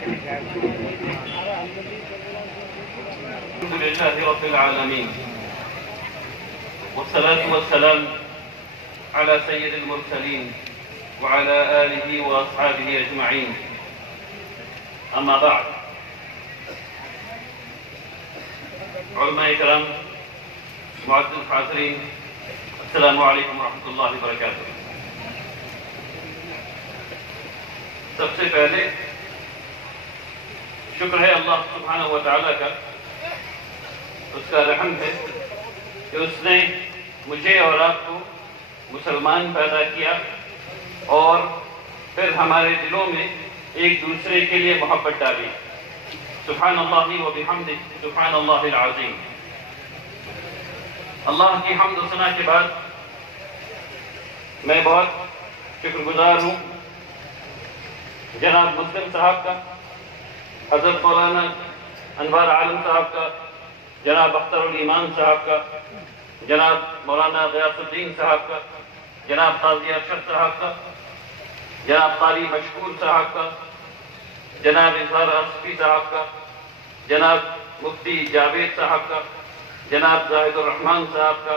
الحمد لله رب العالمين والصلاة والسلام على سيد المرسلين وعلى آله وأصحابه أجمعين أما بعد علماء کرام معزز حاضرین السلام علیکم ورحمۃ اللہ وبرکاتہ۔ سب سے پہلے شکر ہے اللہ سبحانہ و تعالیٰ کا، اس کا رحم ہے کہ اس نے مجھے اور آپ کو مسلمان پیدا کیا اور پھر ہمارے دلوں میں ایک دوسرے کے لیے محبت ڈالی۔ سبحان اللہ و بحمدہ سبحان اللہ العظیم۔ اللہ کی حمد و ثنا کے بعد میں بہت شکر گزار ہوں جناب مسلم صاحب کا، حضرت مولانا انوار عالم صاحب کا، جناب اختر الایمان صاحب کا، جناب مولانا غیاث الدین صاحب کا، جناب قاضی ارشد صاحب کا، جناب قاری مشکور صاحب کا، جناب اظہار اصفی صاحب کا، جناب مفتی جاوید صاحب کا، جناب زاہد الرحمان صاحب کا،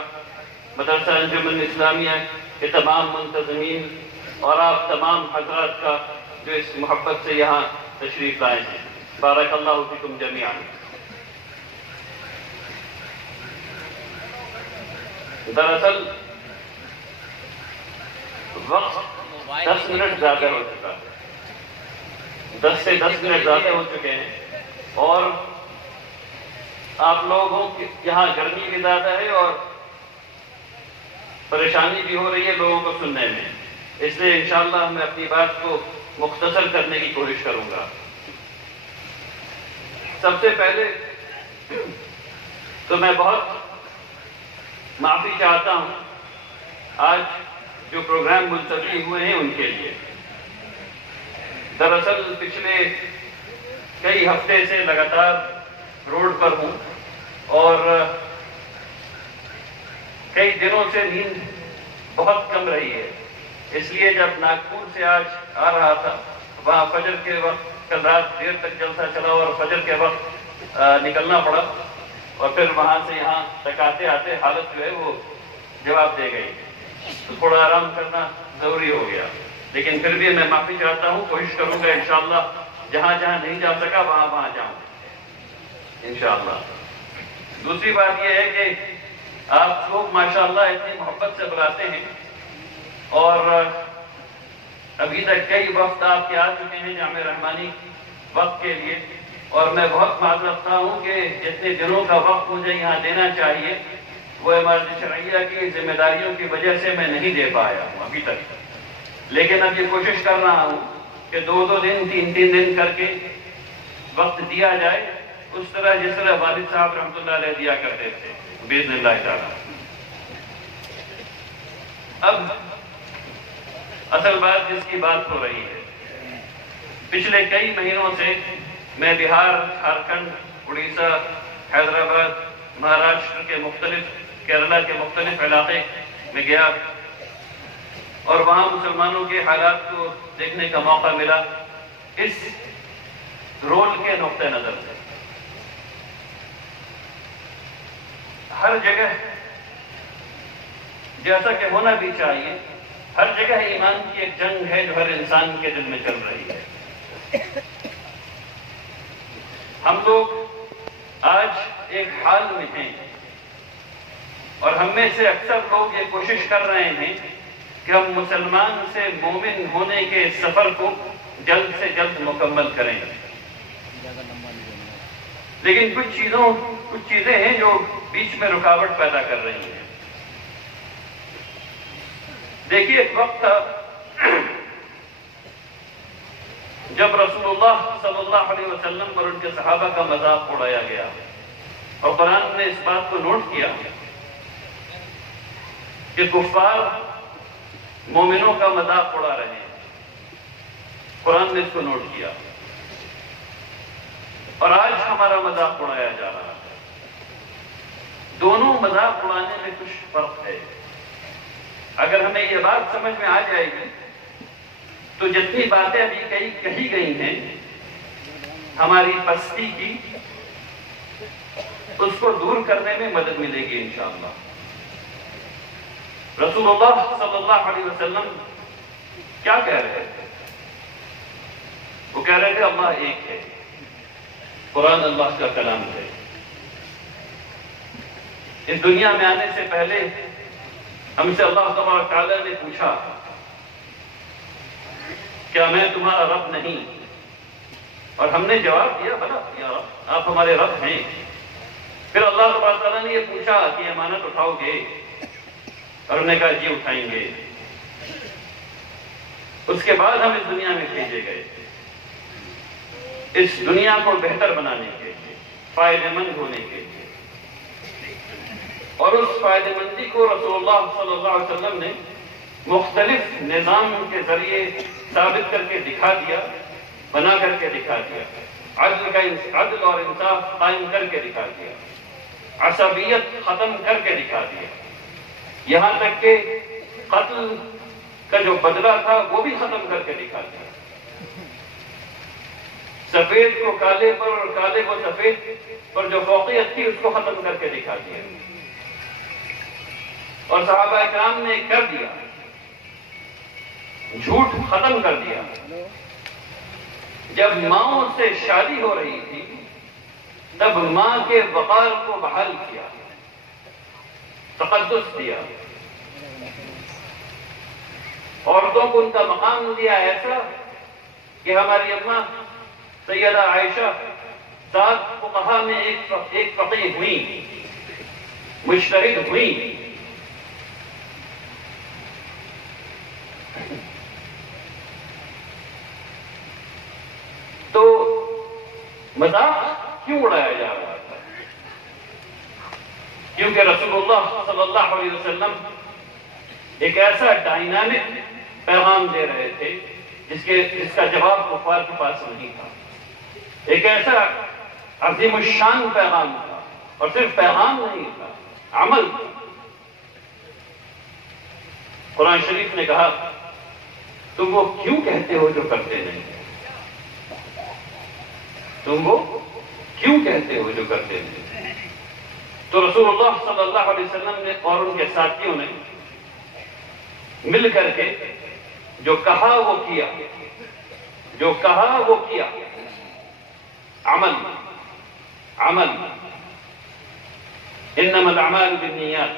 مدرسہ انجمن اسلامیہ کے تمام منتظمین اور آپ تمام حضرات کا جو اس محبت سے یہاں تشریف لائے ہیں۔ بارک اللہ فیکم جمیعا۔ دراصل وقت 10 منٹ زیادہ ہو چکا ہے، 10 سے 10 منٹ زیادہ ہو چکے ہیں، اور آپ لوگوں کی یہاں گرمی بھی زیادہ ہے اور پریشانی بھی ہو رہی ہے لوگوں کو سننے میں، اس لیے انشاءاللہ میں اپنی بات کو مختصر کرنے کی کوشش کروں گا۔ سب سے پہلے تو میں بہت معافی چاہتا ہوں آج جو پروگرام ملتوی ہوئے ہیں ان کے لیے۔ دراصل پچھلے کئی ہفتے سے لگاتار روڈ پر ہوں اور کئی دنوں سے نیند بہت کم رہی ہے، اس لیے جب ناگپور سے آج آ رہا تھا وہاں فجر کے وقت کل رات دیر تک جلسہ چلا اور فجر کے وقت نکلنا پڑا، اور پھر وہاں سے یہاں تک آتے آتے حالت جو ہے وہ جواب دے گئی، تو تھوڑا آرام کرنا ضروری ہو گیا، لیکن پھر بھی میں معافی چاہتا ہوں، کوشش کروں گا انشاءاللہ جہاں جہاں نہیں جا سکا وہاں وہاں جاؤں انشاءاللہ۔ دوسری بات یہ ہے کہ آپ لوگ ماشاءاللہ اتنی محبت سے بلاتے ہیں، اور ابھی تک کئی وقت آپ کے آ چکے ہیں جامعہ رحمانی وقت کے لیے، اور میں بہت معذرت خواہ ہوں کہ جتنے دنوں کا وقت مجھے یہاں دینا چاہیے وہ عمارت شرعیہ کی ذمہ داریوں کی وجہ سے میں نہیں دے پایا ہوں ابھی تک، لیکن اب یہ کوشش کر رہا ہوں کہ 2 دن 3 دن کر کے وقت دیا جائے، اس طرح جس طرح والد صاحب رحمۃ اللہ علیہ دیا کرتے تھے باذن اللہ تعالی۔ اب اصل بات جس کی بات ہو رہی ہے، پچھلے کئی مہینوں سے میں بہار، جھارکھنڈ، اڑیسہ، حیدرآباد، مہاراشٹر کے مختلف، کیرلا کے مختلف علاقے میں گیا اور وہاں مسلمانوں کے حالات کو دیکھنے کا موقع ملا اس رول کے نقطہ نظر سے۔ ہر جگہ جیسا کہ ہونا بھی چاہیے، ہر جگہ ایمان کی ایک جنگ ہے جو ہر انسان کے دل میں چل رہی ہے۔ ہم لوگ آج ایک حال میں ہیں اور ہم میں سے اکثر لوگ یہ کوشش کر رہے ہیں کہ ہم مسلمان سے مومن ہونے کے سفر کو جلد سے جلد مکمل کریں، لیکن کچھ چیزیں ہیں جو بیچ میں رکاوٹ پیدا کر رہی ہیں۔ دیکھیے، ایک وقت تھا جب رسول اللہ صلی اللہ علیہ وسلم اور ان کے صحابہ کا مذاق اڑایا گیا، اور قرآن نے اس بات کو نوٹ کیا کہ کفار مومنوں کا مذاق اڑا رہے ہیں، قرآن نے اس کو نوٹ کیا، اور آج ہمارا مذاق اڑایا جا رہا ہے۔ دونوں مذاق اڑانے میں کچھ فرق ہے۔ اگر ہمیں یہ بات سمجھ میں آ جائے گی تو جتنی باتیں ابھی کہی گئی ہیں ہماری پستی کی، اس کو دور کرنے میں مدد ملے گی انشاءاللہ۔ رسول اللہ صلی اللہ علیہ وسلم کیا کہہ رہے تھے؟ وہ کہہ رہے تھے اللہ ایک ہے، قرآن اللہ کا کلام ہے۔ اس دنیا میں آنے سے پہلے ہم سے اللہ تبارک تعالیٰ نے پوچھا کیا میں تمہارا رب نہیں؟ اور ہم نے جواب دیا بلا یا رب، آپ ہمارے رب ہیں۔ پھر اللہ تبارک تعالیٰ نے یہ پوچھا کہ امانت اٹھاؤ گے؟ اور ہم نے کہا جی اٹھائیں گے۔ اس کے بعد ہم اس دنیا میں بھیجے گئے، اس دنیا کو بہتر بنانے کے لیے، فائدہ مند ہونے کے لیے، اور اس فائدہ مندی کو رسول اللہ صلی اللہ علیہ وسلم نے مختلف نظام کے ذریعے ثابت کر کے دکھا دیا، بنا کر کے دکھا دیا، عدل اور انصاف قائم کر کے دکھا دیا، عصبیت ختم کر کے دکھا دیا، یہاں تک کہ قتل کا جو بدلہ تھا وہ بھی ختم کر کے دکھا دیا، سفید کو کالے پر اور کالے کو سفید پر جو فوقیت تھی اس کو ختم کر کے دکھا دیا، اور صحابہ اکرام نے کر دیا، جھوٹ ختم کر دیا۔ جب ماؤں سے شادی ہو رہی تھی تب ماں کے وقار کو بحال کیا، تقدس دیا، عورتوں کو ان کا مقام دیا ایسا کہ ہماری اماں سیدہ عائشہ 7 فقہا میں ایک فقیہ ہوئی، مجتہد ہوئی۔ تو مذاق کیوں اڑایا جا رہا تھا؟ کیونکہ رسول اللہ صلی اللہ علیہ وسلم ایک ایسا ڈائنامک پیغام دے رہے تھے جس کا جواب کفار کے پاس نہیں تھا، ایک ایسا عظیم الشان پیغام تھا، اور صرف پیغام نہیں تھا، عمل تھا۔ قرآن شریف نے کہا تم وہ کیوں کہتے ہو جو کرتے نہیں؟ تم وہ کیوں کہتے ہو جو کرتے نہیں؟ تو رسول اللہ صلی اللہ علیہ وسلم نے اور ان کے ساتھیوں نے مل کر کے جو کہا وہ کیا، جو کہا وہ کیا، عمل عمل۔ انما الاعمال بالنیات،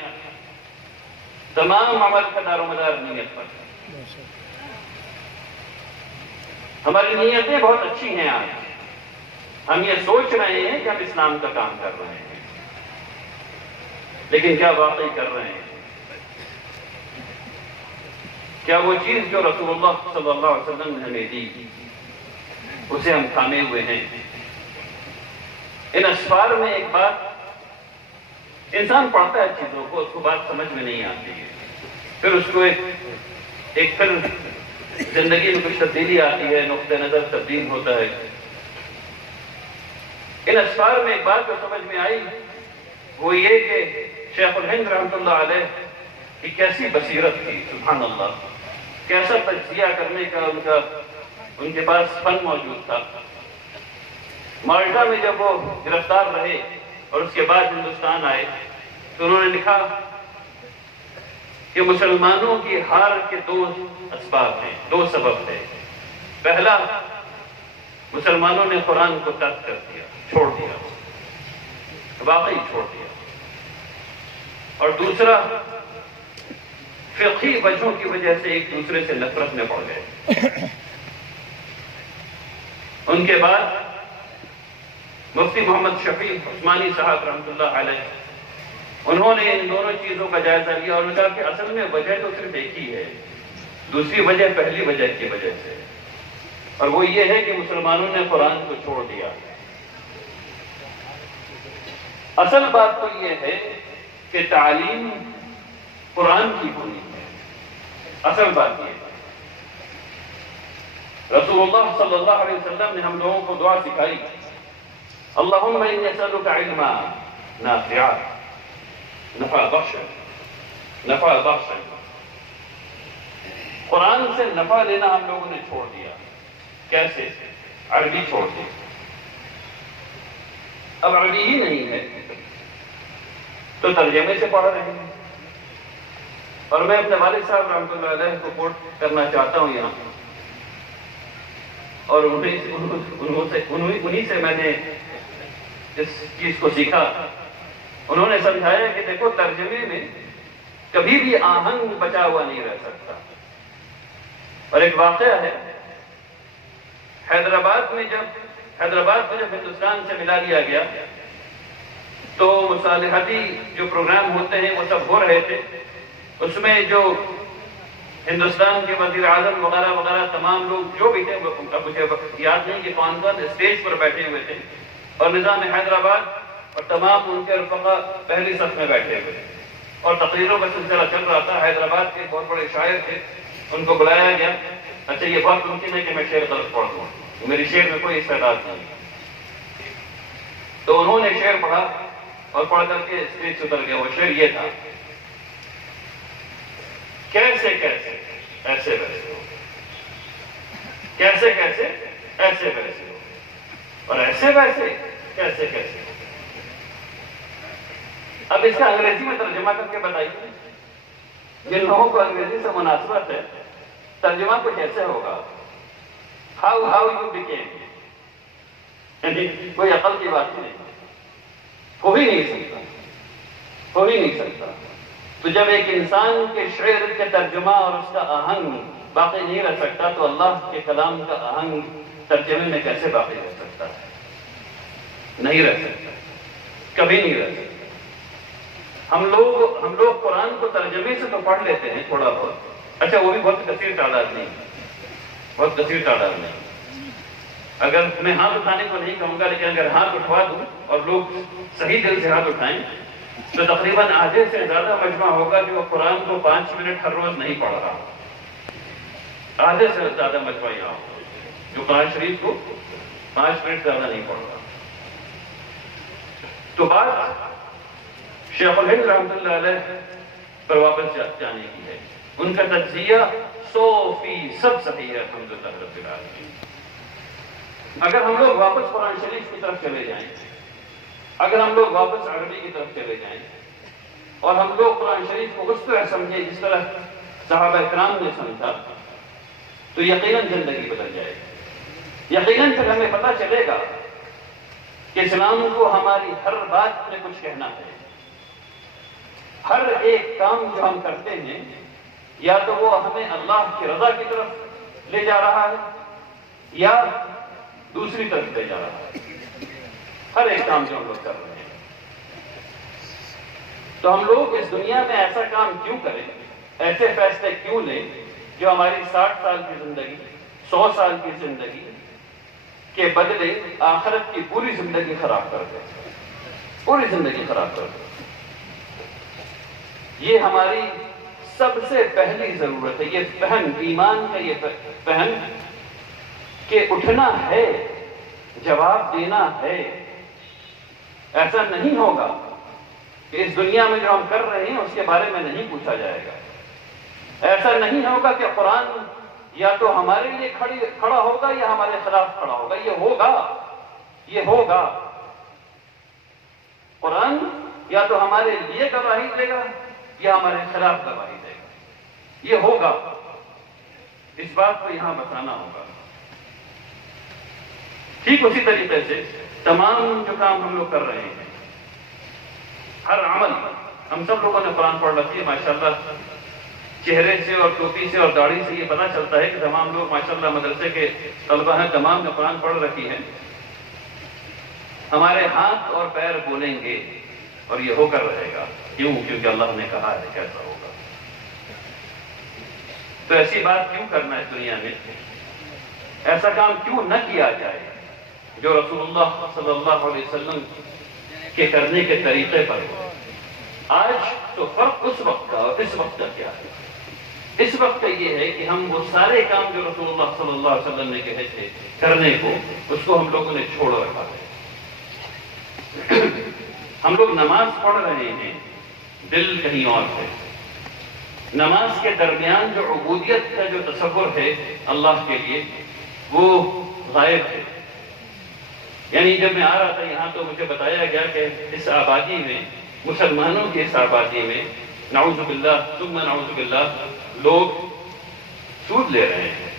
تمام عمل کا دار و مدار نیت پر۔ ہماری نیتیں بہت اچھی ہیں، آج ہم یہ سوچ رہے ہیں کہ ہم اسلام کا کام کر رہے ہیں، لیکن کیا واقعی کر رہے ہیں؟ کیا وہ چیز جو رسول اللہ صلی اللہ علیہ وسلم نے ہمیں دی اسے ہم تھامے ہوئے ہیں؟ ان اسفار میں ایک بات، انسان پڑھتا ہے چیزوں کو، اس کو بات سمجھ میں نہیں آتی ہے، پھر اس کو ایک پھر زندگی میں کچھ تبدیلی آتی ہے، نقطہ نظر تبدیل ہوتا ہے۔ ان اسفار میں ایک بات جو سمجھ میں آئی وہ یہ کہ شیخ الہند رحمۃ اللہ علیہ کی کیسی بصیرت تھی، سبحان اللہ، کیسا تجزیہ کرنے کا ان کے پاس فن موجود تھا۔ مالٹا میں جب وہ گرفتار رہے اور اس کے بعد ہندوستان آئے تو انہوں نے لکھا کہ مسلمانوں کی ہار کے 2 اسباب ہیں، 2 سبب ہیں۔ پہلا، مسلمانوں نے قرآن کو ترک کر دیا، چھوڑ دیا، واقعی چھوڑ دیا۔ اور دوسرا، فقہی وجہوں کی وجہ سے ایک دوسرے سے نفرت میں پڑ گئے۔ ان کے بعد مفتی محمد شفیع عثمانی صاحب رحمۃ اللہ علیہ، انہوں نے ان دونوں چیزوں کا جائزہ لیا اور کہا کہ اصل میں وجہ تو صرف ایک ہی ہے، دوسری وجہ پہلی وجہ کی وجہ سے، اور وہ یہ ہے کہ مسلمانوں نے قرآن کو چھوڑ دیا۔ اصل بات تو یہ ہے کہ تعلیم قرآن کی ہونی ہے، اصل بات یہ ہے۔ رسول اللہ صلی اللہ علیہ وسلم نے ہم لوگوں کو دعا سکھائی، اللہم انی اسألک علما نافعا، نفع بخش۔ قرآن سے نفع لینا ہم لوگوں نے چھوڑ دیا۔ کیسے؟ عربی چھوڑ دی، اب عربی ہی نہیں ہے تو ترجمے سے پڑھ رہے ہیں. اور میں اپنے والد صاحب رحمۃ اللہ علیہ کو کوٹ کرنا چاہتا ہوں یہاں، اور انہی سے میں نے اس چیز کو سیکھا. انہوں نے سمجھایا کہ دیکھو ترجمے میں کبھی بھی آہنگ بچا ہوا نہیں رہ سکتا. اور ایک واقعہ ہے، حیدرآباد میں جب ہندوستان سے ملا لیا گیا تو مصالحتی جو پروگرام ہوتے ہیں وہ سب ہو رہے تھے. اس میں جو ہندوستان کے وزیر اعظم وغیرہ وغیرہ تمام لوگ جو بھی تھے، مجھے یاد نہیں کہ کون کون اسٹیج پر بیٹھے ہوئے تھے، اور نظام حیدرآباد اور تمام ان کے رفقا پہلی صف میں بیٹھے ہوئے تھے اور تقریروں کا سلسلہ چل رہا تھا. حیدرآباد کے بہت بڑے شاعر تھے، ان کو بلایا گیا. اچھا یہ بہت ممکن ہے کہ میں شعر غلط پڑھ دوں، میری شعر میں کوئی استعداد نہیں. تو انہوں نے شعر پڑھا اور پڑھ کر کے اسٹیج سے اتر گیا. وہ شعر یہ تھا، کیسے کیسے ایسے ویسے ہو، کیسے کیسے ایسے ویسے ہو، اور ایسے ویسے کیسے کیسے ہو. اب اس کا انگریزی میں ترجمہ کر کے بتائیے. جن لوگوں کو انگریزی سے مناسبت ہے ترجمہ کو کیسے ہوگا؟ How you became. یعنی کوئی عقل کی بات ہی نہیں، ہو ہی نہیں سکتا. تو جب ایک انسان کے شعر کے ترجمہ اور اس کا آہنگ باقی نہیں رہ سکتا تو اللہ کے کلام کا آہنگ ترجمے میں کیسے باقی رہ سکتا ہے؟ نہیں رہ سکتا، کبھی نہیں رہ سکتا. ہم لوگ قرآن کو ترجمے سے تو پڑھ لیتے ہیں تھوڑا بہت. اچھا وہ بھی بہت کثیر تعداد نہیں. اگر میں ہاتھ اٹھانے کو نہیں کہوں گا، لیکن اگر ہاتھ اٹھوا دوں اور لوگ صحیح دل سے ہاتھ اٹھائیں تو تقریباً آدھے سے زیادہ مجمع ہوگا جو قرآن کو 5 منٹ ہر روز نہیں پڑھ رہا. آدھے سے زیادہ مجمع یہاں ہوگا جو قرآن شریف کو 5 منٹ زیادہ نہیں پڑھ رہا. تو بات شیخ الہند رحمۃ اللہ علیہ پر واپس جانے کی ہے. ان کا تجزیہ 100% صحیح ہے الحمدللہ رب العالمین. اگر ہم لوگ واپس قرآن شریف کی طرف چلے جائیں، اگر ہم لوگ واپس عربی کی طرف چلے جائیں اور ہم لوگ قرآن شریف کو اس طرح سمجھیں جس طرح صحابہ کرام نے سمجھا تو یقیناً زندگی بدل جائے گی. یقیناً پھر ہمیں پتہ چلے گا کہ اسلام کو ہماری ہر بات میں کچھ کہنا ہے. ہر ایک کام جو ہم کرتے ہیں یا تو وہ ہمیں اللہ کی رضا کی طرف لے جا رہا ہے یا دوسری طرف لے جا رہا ہے. ہر ایک کام جو ہم لوگ کر رہے ہیں. تو ہم لوگ اس دنیا میں ایسا کام کیوں کریں، ایسے فیصلے کیوں لیں جو ہماری 60 سال کی زندگی، 100 سال کی زندگی کے بدلے آخرت کی پوری زندگی خراب کر دیں، پوری زندگی خراب کر دیں. یہ ہماری سب سے پہلی ضرورت ہے. یہ فہم، ایمان کا یہ فہم کہ اٹھنا ہے، جواب دینا ہے. ایسا نہیں ہوگا کہ اس دنیا میں جو ہم کر رہے ہیں اس کے بارے میں نہیں پوچھا جائے گا. ایسا نہیں ہوگا کہ قرآن یا تو ہمارے لیے کھڑا ہوگا یا ہمارے خلاف کھڑا ہوگا. یہ ہوگا. قرآن یا تو ہمارے لیے گواہی دے گا یا ہمارے خلاف گواہی دے گا. یہ ہوگا. اس بات کو یہاں بتانا ہوگا. ٹھیک اسی طریقے سے تمام جو کام ہم لوگ کر رہے ہیں، ہر عمل، ہم سب لوگوں نے قرآن پڑھ رکھی ہے ماشاءاللہ. چہرے سے اور ٹوپی سے اور داڑھی سے یہ پتہ چلتا ہے کہ تمام لوگ ماشاءاللہ مدرسے کے طلبہ ہیں، تمام نے قرآن پڑھ رکھی ہے. ہمارے ہاتھ اور پیر بولیں گے اور یہ ہو کر رہے گا. کیوں؟ کیونکہ اللہ نے کہا ہے کیسا ہوگا. تو ایسی بات کیوں کرنا ہے دنیا میں؟ ایسا کام کیوں نہ کیا جائے جو رسول اللہ صلی اللہ علیہ وسلم کے کرنے کے طریقے پر ہو؟ آج تو فرق اس وقت کا اور اس وقت کا کیا ہے؟ اس وقت یہ ہے کہ ہم وہ سارے کام جو رسول اللہ صلی اللہ علیہ وسلم نے کہے تھے کرنے کو، اس کو ہم لوگوں نے چھوڑ رکھا ہے. ہم لوگ نماز پڑھ رہے ہیں، دل کہیں اور ہے. نماز کے درمیان جو عبودیت کا جو تصور ہے اللہ کے لیے وہ غائب ہے. یعنی جب میں آ رہا تھا یہاں تو مجھے بتایا گیا کہ اس آبادی میں، مسلمانوں کی اس آبادی میں، نعوذ باللہ ثم نعوذ باللہ، لوگ سود لے رہے ہیں،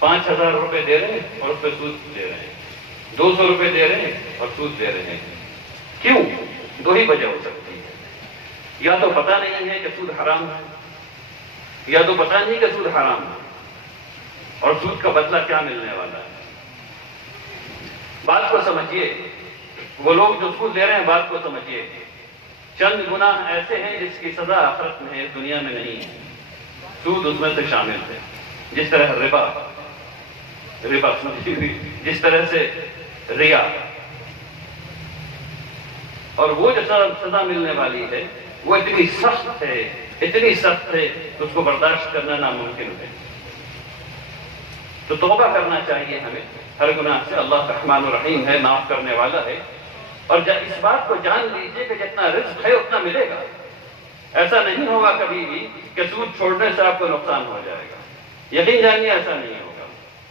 5,000 روپے دے رہے ہیں اور اس پہ سود لے رہے ہیں، 200 روپے دے رہے ہیں اور سود لے رہے ہیں۔ کیوں؟ دو ہی وجہ ہو سکتی ہے، یا تو پتہ نہیں ہے کہ سود حرام ہے، یا تو پتہ نہیں کہ سود حرام ہے اور سود کا بدلہ کیا ملنے والا ہے۔ بات کو سمجھیے، وہ لوگ جو سود لے رہے ہیں بات کو سمجھیے، چند گناہ ایسے ہیں جس کی سزا آخرت میں ہے، دنیا میں نہیں ہے، سود اس میں سے شامل ہے، جس طرح ربا جس طرح سے ریا، اور وہ جو سزا ملنے والی ہے وہ اتنی سخت ہے، اتنی سخت ہے کہ اس کو برداشت کرنا ناممکن ہے۔ تو توبہ کرنا چاہیے ہمیں ہر گناہ سے، اللہ رحمان الرحیم ہے، معاف کرنے والا ہے، اور اس بات کو جان لیجئے کہ جتنا رزق ہے اتنا ملے گا۔ ایسا نہیں ہوگا کبھی بھی کہ سود چھوڑنے سے آپ کو نقصان ہو جائے گا، یقین جانیے ایسا نہیں ہوگا۔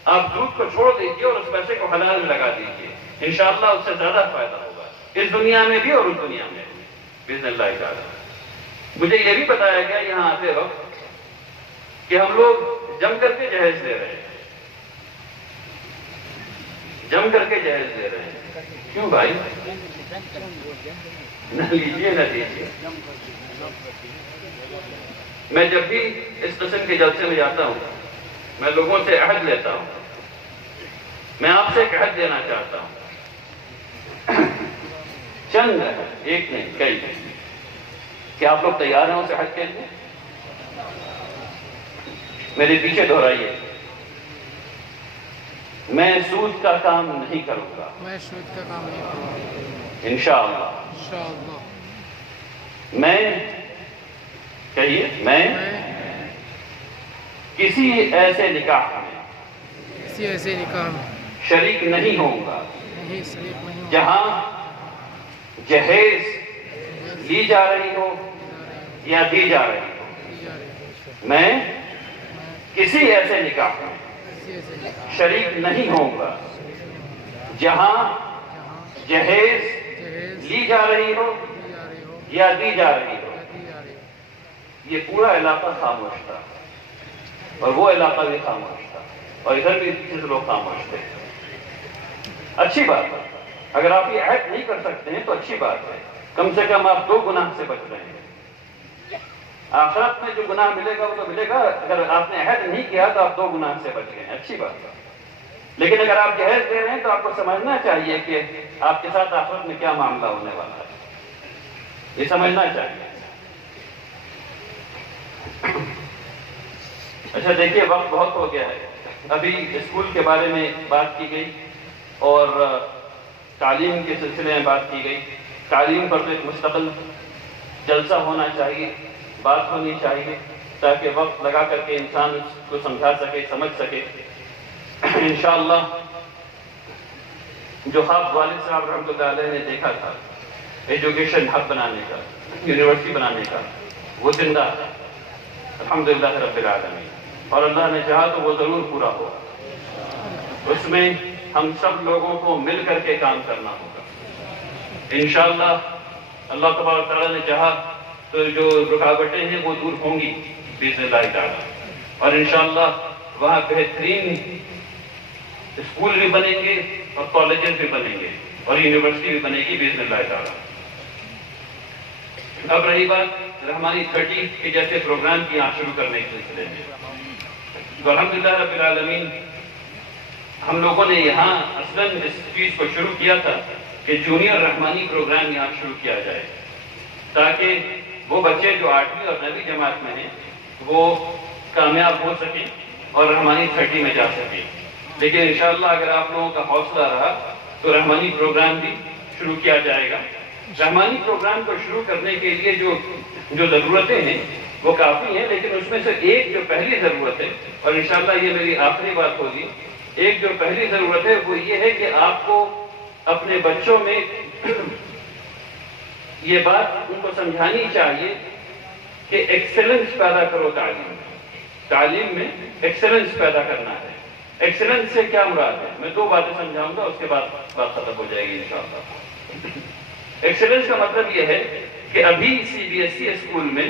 آپ سود کو چھوڑ دیجئے اور اس پیسے کو حلال میں لگا دیجئے، انشاءاللہ اس سے زیادہ فائدہ ہوگا، اس دنیا میں بھی اور اس دنیا میں بھی، باذن اللہ تعالی۔ مجھے یہ بھی بتایا گیا یہاں آتے وقت کہ ہم لوگ جم کر کے جہیز لے رہے ہیں، جم کر کے جہیز لے رہے ہیں۔ کیوں بھائی؟ نہ لیجیے نہ دیجیے۔ میں جب بھی اس قسم کے جلسے میں جاتا ہوں میں لوگوں سے عہد لیتا ہوں، میں آپ سے ایک عہد دینا چاہتا ہوں، چند ہے، ایک نہیں کئی، کیا آپ لوگ تیار ہیں اس عہد کے لیے؟ میرے پیچھے دہرائیے، میں سود کا کام نہیں کروں گا، میں سود کا کام نہیں کروں گا انشاءاللہ۔ انشاءاللہ۔ میں کہیے، میں کسی ایسے نکاح میں کسی ایسے نکاح میں شریک نہیں ہوں گا نہیں شریک نہیں ہوں جہاں جہیز لی جا رہی ہو یا دی جا رہی ہو۔ میں کسی ایسے نکاح میں کسی ایسے نکاح شریک نہیں ہوں گا جہاں جہیز جہیز لی جا رہی ہو دی جا رہی ہو یا دی جا رہی ہو۔ یا دی جا رہی ہو۔ یہ پورا علاقہ خاموش تھا اور وہ علاقہ بھی خاموش تھا اور ادھر بھی کچھ لوگ خاموش تھے۔ اچھی بات ہے، اگر آپ یہ عہد نہیں کر سکتے ہیں تو اچھی بات ہے، کم سے کم آپ 2 گناہ سے بچ رہے ہیں۔ آخرت میں جو گناہ ملے گا وہ تو ملے گا، اگر آپ نے عہد نہیں کیا تو آپ 2 گناہ سے بچ گئے ہیں، اچھی بات ہے۔ لیکن اگر آپ جہیز دے رہے ہیں تو آپ کو سمجھنا چاہیے کہ آپ کے ساتھ آخرت میں کیا معاملہ ہونے والا ہے، یہ سمجھنا چاہیے۔ اچھا دیکھیے، وقت بہت ہو گیا ہے، ابھی اسکول کے بارے میں بات کی گئی اور تعلیم کے سلسلے میں بات کی گئی۔ تعلیم پر تو ایک مستقل جلسہ ہونا چاہیے، بات ہونی چاہیے، تاکہ وقت لگا کر کے انسان اس کو سمجھا سکے، سمجھ سکے۔ انشاءاللہ جو خواب والد صاحب رحمۃ اللہ علیہ نے دیکھا تھا ایجوکیشن ہب بنانے کا، یونیورسٹی بنانے کا، وہ زندہ ہے الحمدللہ رب العالمین، اور اللہ نے چاہا تو وہ ضرور پورا ہوگا۔ اس میں ہم سب لوگوں کو مل کر کے کام کرنا ہوگا انشاءاللہ۔ اللہ تبارک تعالیٰ نے چاہا تو جو رکاوٹیں ہیں وہ دور ہوں گی باذن اللہ تعالیٰ، اور انشاءاللہ وہاں بہترین اسکول بھی بنیں گے اور کالجز بھی بنیں گے اور یونیورسٹی بھی بنے گی باذن اللہ تعالیٰ۔ اب رہی بات رحمانی 30 کے جیسے پروگرام کی یہاں شروع کرنے کے سلسلے میں، تو الحمدللہ رب العالمین ہم لوگوں نے یہاں اصلاً اس چیز کو شروع کیا تھا کہ جونیئر رحمانی پروگرام یہاں شروع کیا جائے، تاکہ وہ بچے جو 8ویں اور 9ویں جماعت میں ہیں وہ کامیاب ہو سکیں اور رحمانی 30 میں جا سکیں۔ لیکن انشاءاللہ اگر آپ لوگوں کا حوصلہ رہا تو رحمانی پروگرام بھی شروع کیا جائے گا۔ رحمانی پروگرام کو شروع کرنے کے لیے جو ضرورتیں ہیں وہ کافی ہیں، لیکن اس میں سے ایک جو پہلی ضرورت ہے، اور انشاءاللہ یہ میری آخری بات ہوگی، ایک جو پہلی ضرورت ہے وہ یہ ہے کہ آپ کو اپنے بچوں میں یہ بات ان کو سمجھانی چاہیے کہ ایکسلنس پیدا کرو، تعلیم میں ایکسلنس پیدا کرنا ہے۔ ایکسلنس سے کیا مراد ہے؟ میں 2 باتیں سمجھاؤں گا، اس کے بعد بات ختم ہو جائے گی انشاءاللہ۔ ایکسلنس کا مطلب یہ ہے کہ ابھی CBSE اسکول میں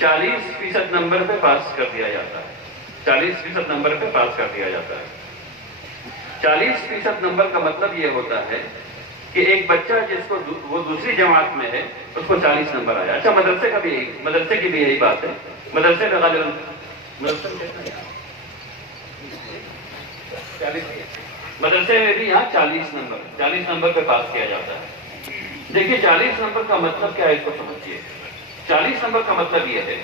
40% نمبر پہ پاس کر دیا جاتا ہے، 40% نمبر پہ پاس کر دیا جاتا ہے۔ 40% نمبر کا مطلب یہ ہوتا ہے کہ ایک بچہ جس کو وہ دوسری جماعت میں ہے اس کو 40 نمبر آیا۔ اچھا مدرسے کی بھی یہی بات ہے، مدرسے میں غالباً مدرسے میں بھی یہاں 40 نمبر پہ پاس کیا جاتا ہے۔ دیکھیے 40 نمبر کا مطلب کیا ہے، اس کو سمجھیے۔ 40 نمبر کا مطلب یہ ہے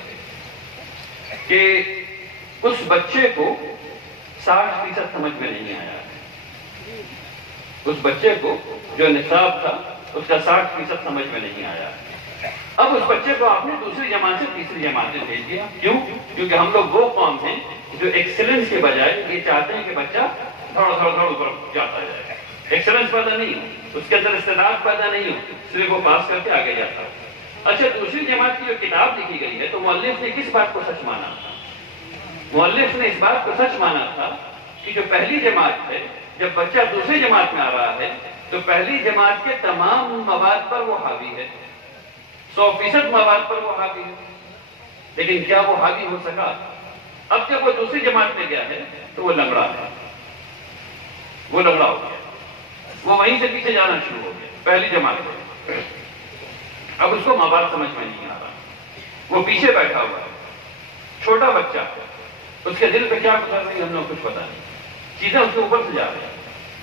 کہ اس بچے کو 60% سمجھ میں نہیں آیا، اس بچے کو جو نصاب تھا اس کا 60% سمجھ میں نہیں آیا۔ اب اس بچے کو آپ نے دوسری جماعت سے تیسری جماعت میں بھیج دیا، کیوں؟ کیونکہ ہم لوگ وہ قوم ہیں جو ایکسلنس کے بجائے یہ چاہتے ہیں کہ بچہ دھڑ اوپر جاتا جائے، ایکسلنس پیدا نہیں ہو، اس کے اندر استعداد پیدا نہیں ہو، صرف وہ پاس کر کے آگے جاتا ہے۔ اچھا دوسری جماعت کی جو کتاب لکھی گئی ہے تو مؤلف نے کس بات کو سچ مانا تھا؟ مؤلف نے اس بات کو سچ مانا تھا کہ جو پہلی جماعت ہے، جب بچہ دوسری جماعت میں آ رہا ہے تو پہلی جماعت کے تمام مواد پر وہ حاوی ہے، 100% مواد پر وہ حاوی ہے، لیکن کیا وہ حاوی ہو سکا؟ اب جب وہ دوسری جماعت میں گیا ہے تو وہ لنگڑا ہے، وہ لنگڑا ہو گیا، وہ وہیں سے پیچھے جانا شروع ہو گیا پہلی جماعت میں۔ اب اس کو مواد سمجھ میں نہیں آ رہا، وہ پیچھے بیٹھا ہوا ہے، چھوٹا بچہ، اس کے دل پہ کیا گزر رہی ہے ہم لوگ کچھ پتا نہیں، چیزیں اس کے اوپر سے جا رہی ہیں۔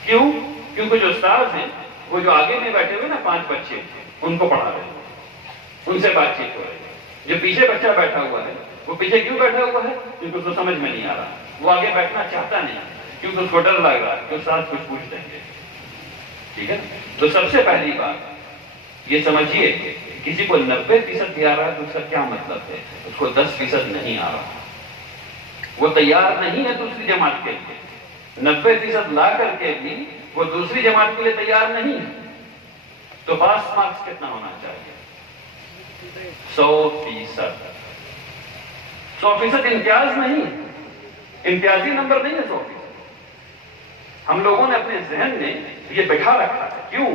کیوں؟ کیونکہ جو استاد ہیں وہ جو آگے میں بیٹھے ہوئے نا 5 بچے ان کو پڑھا رہے ہیں، ان سے بات چیت ہو رہی ہے۔ جو پیچھے بچہ بیٹھا ہوا ہے وہ پیچھے کیوں بیٹھا ہوا ہے؟ کیونکہ اس کو سمجھ میں نہیں آ رہا، وہ آگے بیٹھنا چاہتا نہیں کیونکہ اس کو ڈر لگ رہا ہے کہ استاد کچھ پوچھ دیں گے، ٹھیک ہے؟ تو سب سے پہلی بات یہ سمجھیے کہ کسی کو 90% بھی آ رہا ہے تو اس کا کیا مطلب ہے؟ اس کو 10% نہیں آ رہا، وہ تیار نہیں ہے دوسری جماعت کے لیے، 90% لا کر کے بھی وہ دوسری جماعت کے لیے تیار نہیں ہے۔ تو پاس مارکس کتنا ہونا چاہیے؟ 100%۔ 100% امتیاز نہیں، امتیازی نمبر نہیں ہے 100%۔ ہم لوگوں نے اپنے ذہن میں یہ بٹھا رکھا ہے، کیوں؟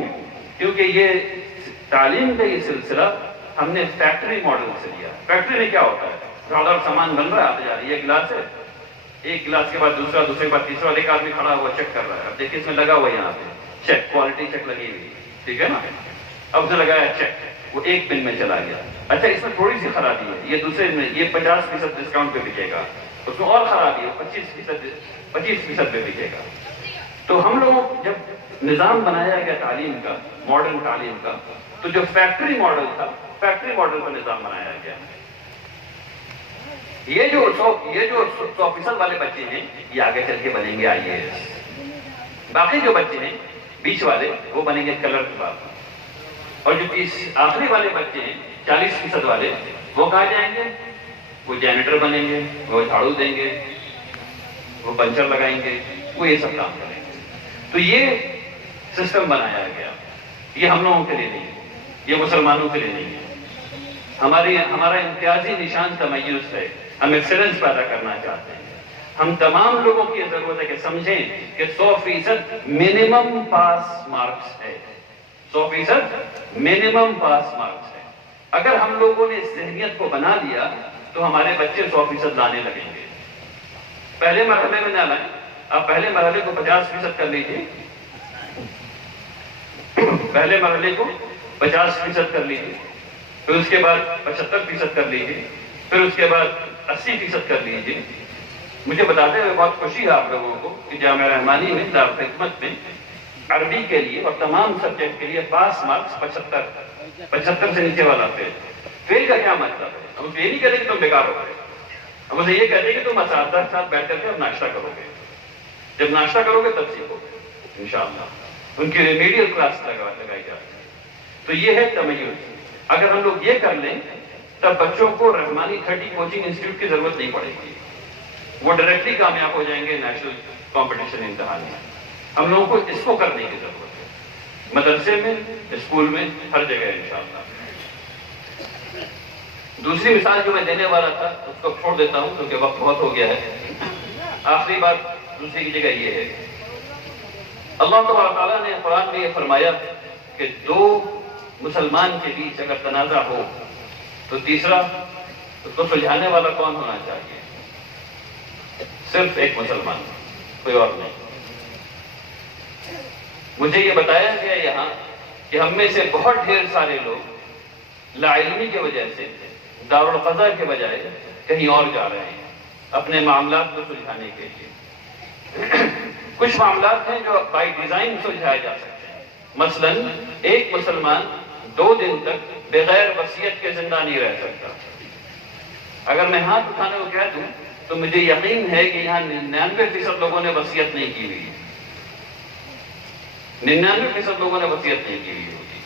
کیونکہ یہ تعلیم کا یہ سلسلہ ہم نے فیکٹری ماڈل سے لیا۔ فیکٹری میں کیا ہوتا ہے؟ زیادہ سامان بن رہا ہے، آتے جا رہی ہے، ایک گلاس ہے، ایک گلاس کے بعد دوسرا، دوسرے کے بعد تیسرا، ایک آدمی کھڑا ہوا چیک کر رہا ہے۔ اب دیکھیے اس میں لگا ہوا یہاں پہ چیک، کوالٹی چیک لگی ہوئی، ٹھیک ہے نا؟ اب اس نے لگایا چیک، وہ 1 دن میں چلا گیا۔ اچھا اس میں تھوڑی سی خرابی ہے، یہ دوسرے میں یہ 50% ڈسکاؤنٹ پہ بکے گا، اس میں اور خرابی ہے 25% پہ بکے گا۔ تو ہم لوگوں جب نظام بنایا گیا تعلیم کا، ماڈرن تعلیم کا، تو جو فیکٹری ماڈل تھا، فیکٹری ماڈل کا نظام بنایا گیا۔ یہ جو 100% والے بچے ہیں یہ آگے چل کے بنیں گے IAS، باقی جو بچے ہیں بیچ والے وہ بنیں گے کلر کے بعد، اور جو آخری والے بچے ہیں 40% والے وہ کہاں جائیں گے؟ وہ جینیٹر بنیں گے، وہ جھاڑو دیں گے، وہ پنچر لگائیں گے، وہ یہ سب کام کریں گے۔ تو یہ سسٹم بنایا گیا، یہ ہم لوگوں کے لیے نہیں ہے، یہ مسلمانوں کے لیے نہیں ہے۔ ہمارا امتیازی نشان تمیز ہے، ہم ایکسلنس پیدا کرنا چاہتے ہیں۔ ہم تمام لوگوں کی یہ ضرورت ہے کہ سمجھیں کہ 100% منیمم پاس مارکس ہے، 100% منیمم پاس مارکس ہے۔ اگر ہم لوگوں نے اس ذہنیت کو بنا لیا تو ہمارے بچے 100% لانے لگیں گے۔ پہلے مرحلے میں نہ لائیں، آپ پہلے مرحلے کو 50% کر لیجیے، پہلے مرحلے کو 50% کر لیجیے، پھر اس کے بعد 75% کر لیجیے، پھر اس کے بعد 80% کر لیجیے۔ مجھے بتاتے ہوئے بہت خوشی ہے آپ لوگوں کو کہ جامعہ رحمانی میں دارالحکمت میں عربی کے لیے اور تمام سبجیکٹ کے لیے پاس مارکس 75 سے نیچے والا فیل کا کیا مطلب ہے؟ ہم اسے یہ نہیں کہتے کہ تم بیکار ہو گئے، ہم اسے یہ کہتے ہیں کہ تم اساتذہ کے ساتھ بیٹھ کر کے اب ناشتہ کرو گے، جب ناشتہ کرو گے تب سیکھو گے انشاءاللہ۔ ان کی ریمیڈیل کلاس لگائی جاتی ہے۔ تو یہ ہے تمیز۔ اگر ہم لوگ یہ کر لیں تب بچوں کو رحمانی 30 کوچنگ انسٹیٹیوٹ کی ضرورت نہیں پڑے گی، وہ ڈائریکٹلی کامیاب ہو جائیں گے نیشنل کمپٹیشن امتحان میں۔ ہم لوگوں کو اس کو کرنے کی ضرورت ہے، مدرسے میں، اسکول میں، ہر جگہ انشاءاللہ۔ دوسری مثال جو میں دینے والا تھا اس کو چھوڑ دیتا ہوں کیونکہ وقت بہت ہو گیا ہے۔ آخری بات دوسری کی جگہ یہ ہے اللہ تبارک تعالیٰ نے قرآن میں یہ فرمایا کہ دو مسلمان کے بیچ اگر تنازع ہو تو تیسرا اس کو سلجھانے والا کون ہونا چاہیے؟ صرف ایک مسلمان، کوئی اور نہیں۔ مجھے یہ بتایا گیا یہاں کہ ہم میں سے بہت ڈھیر سارے لوگ لا علمی کی وجہ سے دارالقضاء کے بجائے کہیں اور جا رہے ہیں اپنے معاملات کو سلجھانے کے لیے۔ کچھ معاملات ہیں جو بائی ڈیزائن سلجھائے جا سکتے ہیں، مثلا ایک مسلمان 2 دن تک بغیر وصیت کے زندہ نہیں رہ سکتا۔ اگر میں ہاتھ اٹھانے کو کہہ دوں تو مجھے یقین ہے کہ یہاں 99% لوگوں نے وصیت نہیں کی ہوئی ہے، 99% لوگوں نے وصیت نہیں کی ہوئی ہوگی،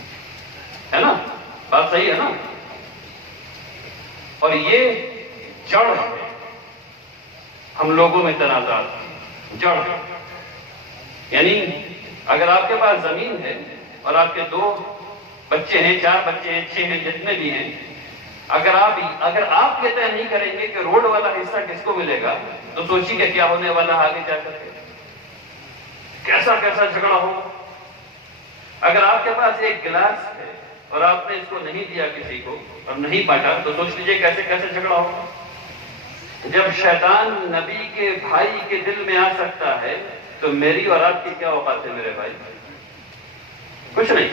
ہے نا؟ بات صحیح ہے نا؟ اور یہ جڑ ہے ہم لوگوں میں تنازعات، جڑ۔ یعنی اگر آپ کے پاس زمین ہے اور آپ کے 2 بچے ہیں، 4 بچے ہیں، 6 ہیں، جتنے بھی ہیں، اگر آپ یہ طے نہیں کریں گے کہ روڈ والا حصہ کس کو ملے گا تو سوچیے کہ کیا ہونے والا آگے جا کر کے، کیسا جھگڑا ہو۔ اگر آپ کے پاس ایک گلاس ہے اور آپ نے اس کو نہیں دیا کسی کو اور نہیں بانٹا تو سوچ لیجئے کیسے جھگڑا ہوگا۔ جب شیطان نبی کے بھائی کے دل میں آ سکتا ہے تو میری اور آپ کی کیا اوقات ہے میرے بھائی؟ کچھ نہیں۔